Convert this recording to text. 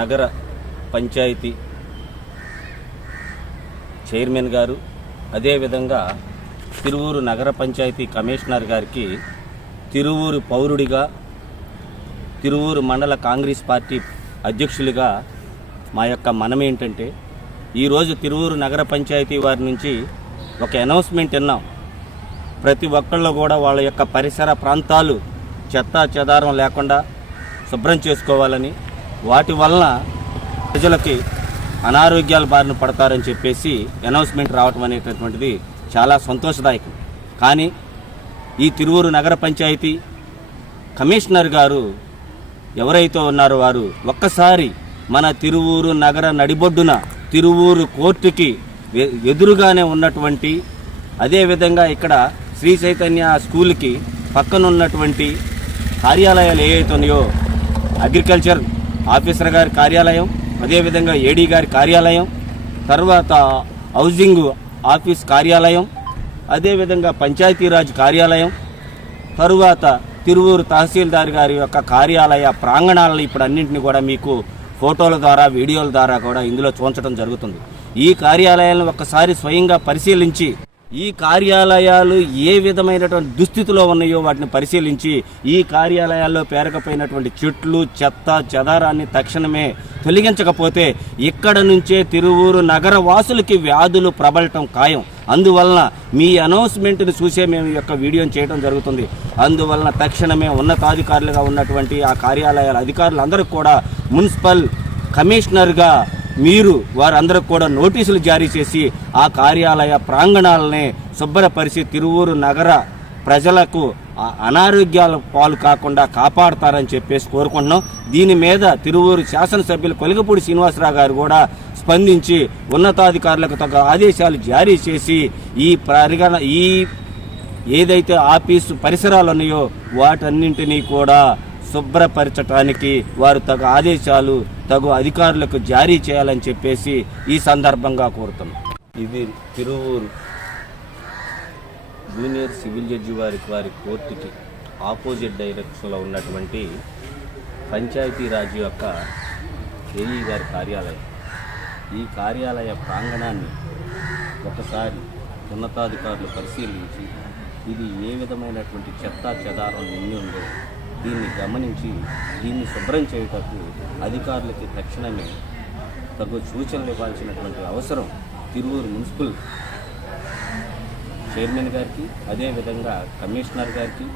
నగర పంచాయతీ చైర్మన్ గారు అదేవిధంగా తిరువూరు నగర పంచాయతీ కమిషనర్ గారికి తిరువూరు పౌరుడిగా తిరువూరు మండల కాంగ్రెస్ పార్టీ అధ్యక్షులుగా మా యొక్క మనం ఏంటంటే ఈరోజు తిరువూరు నగర పంచాయతీ వారి నుంచి ఒక అనౌన్స్మెంట్ విన్నాం ప్రతి ఒక్కళ్ళు కూడా వాళ్ళ యొక్క పరిసర ప్రాంతాలు చెత్త చెదారం లేకుండా శుభ్రం చేసుకోవాలని వాటి వలన ప్రజలకి అనారోగ్యాల బారిన పడతారని చెప్పేసి అనౌన్స్మెంట్ రావటం అనేటటువంటిది చాలా సంతోషదాయకం కానీ ఈ తిరువూరు నగర పంచాయతీ కమిషనర్ గారు ఎవరైతే ఉన్నారో వారు ఒక్కసారి మన తిరువూరు నగర నడిబొడ్డున తిరువూరు కోర్టుకి ఎదురుగానే ఉన్నటువంటి అదేవిధంగా ఇక్కడ శ్రీ చైతన్య స్కూల్కి పక్కనున్నటువంటి కార్యాలయాలు ఏవైతే ఉన్నాయో అగ్రికల్చర్ ఆఫీసర్ గారి కార్యాలయం అదేవిధంగా ఏడీ గారి కార్యాలయం తర్వాత హౌసింగ్ ఆఫీస్ కార్యాలయం అదేవిధంగా పంచాయతీరాజ్ కార్యాలయం తరువాత తిరువూరు తహసీల్దార్ గారి యొక్క కార్యాలయ ప్రాంగణాలను ఇప్పుడు అన్నింటినీ కూడా మీకు ఫోటోల ద్వారా వీడియోల ద్వారా కూడా ఇందులో చూంచడం జరుగుతుంది ఈ కార్యాలయాలను ఒక్కసారి స్వయంగా పరిశీలించి ఈ కార్యాలయాలు ఏ విధమైనటువంటి దుస్థితిలో ఉన్నాయో వాటిని పరిశీలించి ఈ కార్యాలయాల్లో పేరకపోయినటువంటి చెట్లు చెత్త చెదారాన్ని తక్షణమే తొలగించకపోతే ఇక్కడ నుంచే తిరువూరు నగర వాసులకి వ్యాధులు ప్రబలటం ఖాయం అందువలన మీ అనౌన్స్మెంట్ని చూసే మేము యొక్క వీడియోని చేయడం జరుగుతుంది అందువలన తక్షణమే ఉన్నతాధికారులుగా ఉన్నటువంటి ఆ కార్యాలయాల అధికారులందరూ కూడా మున్సిపల్ కమిషనర్గా మీరు వారందరికి కూడా నోటీసులు జారీ చేసి ఆ కార్యాలయ ప్రాంగణాలని శుభ్రపరిచి తిరువూరు నగర ప్రజలకు అనారోగ్యాల పాలు కాకుండా కాపాడతారని చెప్పేసి కోరుకుంటున్నాం దీని మీద తిరువూరు శాసనసభ్యులు కొలిగపూడి శ్రీనివాసరావు గారు కూడా స్పందించి ఉన్నతాధికారులకు తగ్గ ఆదేశాలు జారీ చేసి ఈ పరిగణ ఈ ఏదైతే ఆఫీసు పరిసరాలు ఉన్నాయో వాటన్నింటినీ కూడా శుభ్రపరచటానికి వారు తగు ఆదేశాలు తగు అధికారులకు జారీ చేయాలని చెప్పేసి ఈ సందర్భంగా కోరుతాం ఇది తిరువూరు జూనియర్ సివిల్ జడ్జి వారికి వారి కోర్టుకి ఆపోజిట్ డైరెక్షన్లో ఉన్నటువంటి పంచాయతీరాజ్ యొక్క ఏఈ గారి కార్యాలయం ఈ కార్యాలయ ప్రాంగణాన్ని ఒకసారి ఉన్నతాధికారులు పరిశీలించి ఇది ఏ విధమైనటువంటి చెత్త చెదారం ఎన్ని ఉందో దీన్ని గమనించి దీన్ని శుభ్రం చేయుటకు అధికారులకి తక్షణమే తగు సూచనలు ఇవ్వాల్సినటువంటి అవసరం తిరువూరు మున్సిపల్ చైర్మన్ గారికి అదేవిధంగా కమిషనర్ గారికి